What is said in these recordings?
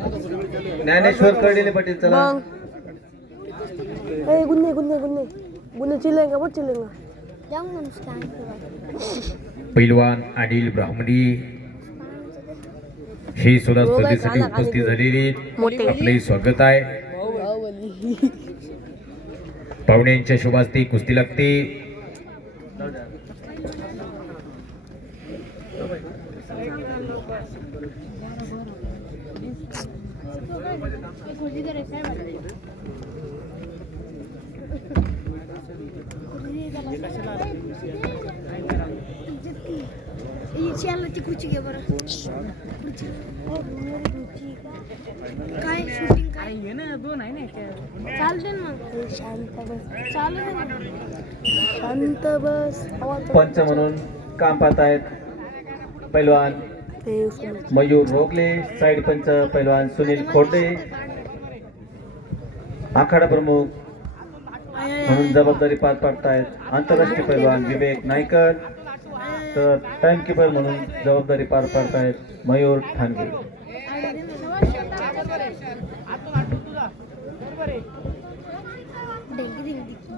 ज्ञानेश्वर कर्डिले पाटील चला. ए गुन्हे गुन्हे गुन्हे. गुन्हे चिल्लेंगा बहुत चिल्लेंगा पैलवान अनिल ब्राह्मणी. हे सुद्धा स्पर्धेसाठी उपस्थित झालेले. आपले स्वागत आहे. पाहुण्यांच्या शुभास्ते कुस्ती लागते. खुर्ची घे बरं खुर्ची. काय शूटिंग काय चालते ना मग शांत बस चालू शांत बस आवाज पंच म्हणून काम पाहत आहेत पैलवान मयूर रोगले साईड पंच पैलवान सुनील खोटे आखाडा प्रमुख म्हणून जबाबदारी पार पाडतायत आंतरराष्ट्रीय पैलवान विवेक नायकर तर टाइम किपर म्हणून जबाबदारी पार पाडतायत मयूर ठाणगे.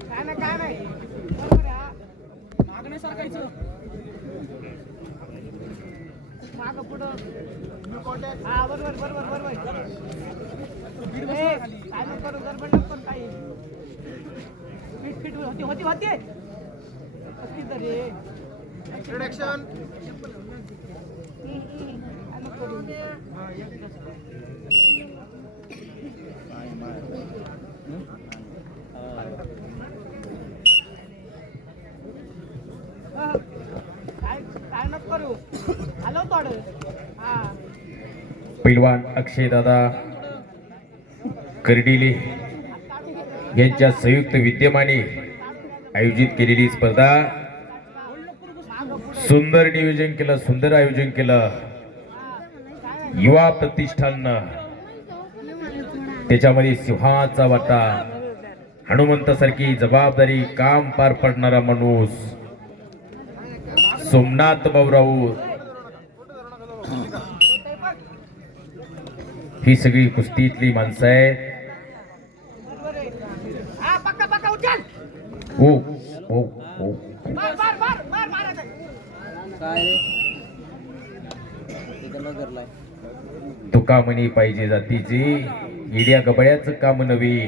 काय ना काय नाही मागणे सारखायचं माग पुढं बरोबर बरोबर बरोबर चालू करू गरबड पण काही फिट फिट होती होती होती पैलवान अक्षय दादा कर्डिले यांच्या संयुक्त विद्यमाने आयोजित केलेली स्पर्धा. सुंदर नियोजन केलं सुंदर आयोजन केलं. युवा प्रतिष्ठाननं. त्याच्यामध्ये सिंहाचा वाटा हनुमंतासारखी जबाबदारी काम पार पडणारा माणूस सोमनाथ बाबूराव. ही सगळी कुस्तीतली माणसं आहेत. ओ ओ ओ तुका म्हणी पाहिजे जातीची. येड्या गबड्याच काम नव्हे.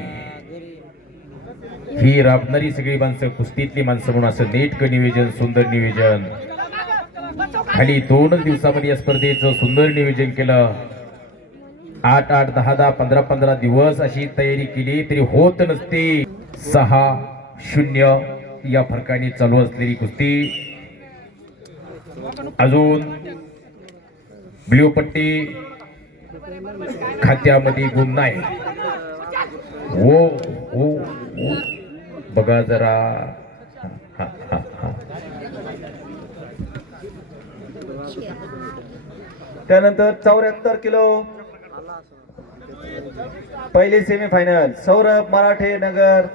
ही राबणारी सगळी माणसं कुस्तीतली माणसं म्हणून असं नेटक नियोजन सुंदर नियोजन. खाली दोनच दिवसामध्ये या स्पर्धेचं सुंदर नियोजन केलं. आठ आठ दहा दहा पंधरा पंधरा दिवस अशी तयारी केली तरी होत नसते. सहा शून्य. या फरकाने चालू असलेली कुस्ती. अजून ब्ल्यू पट्टी खात्यामध्ये गुण नाही. ओ ओ ओ बघा जरा. हा, हा, हा. त्यानंतर चौऱ्याहत्तर किलो. पहिली सेमीफायनल सौरभ मराठे नगर.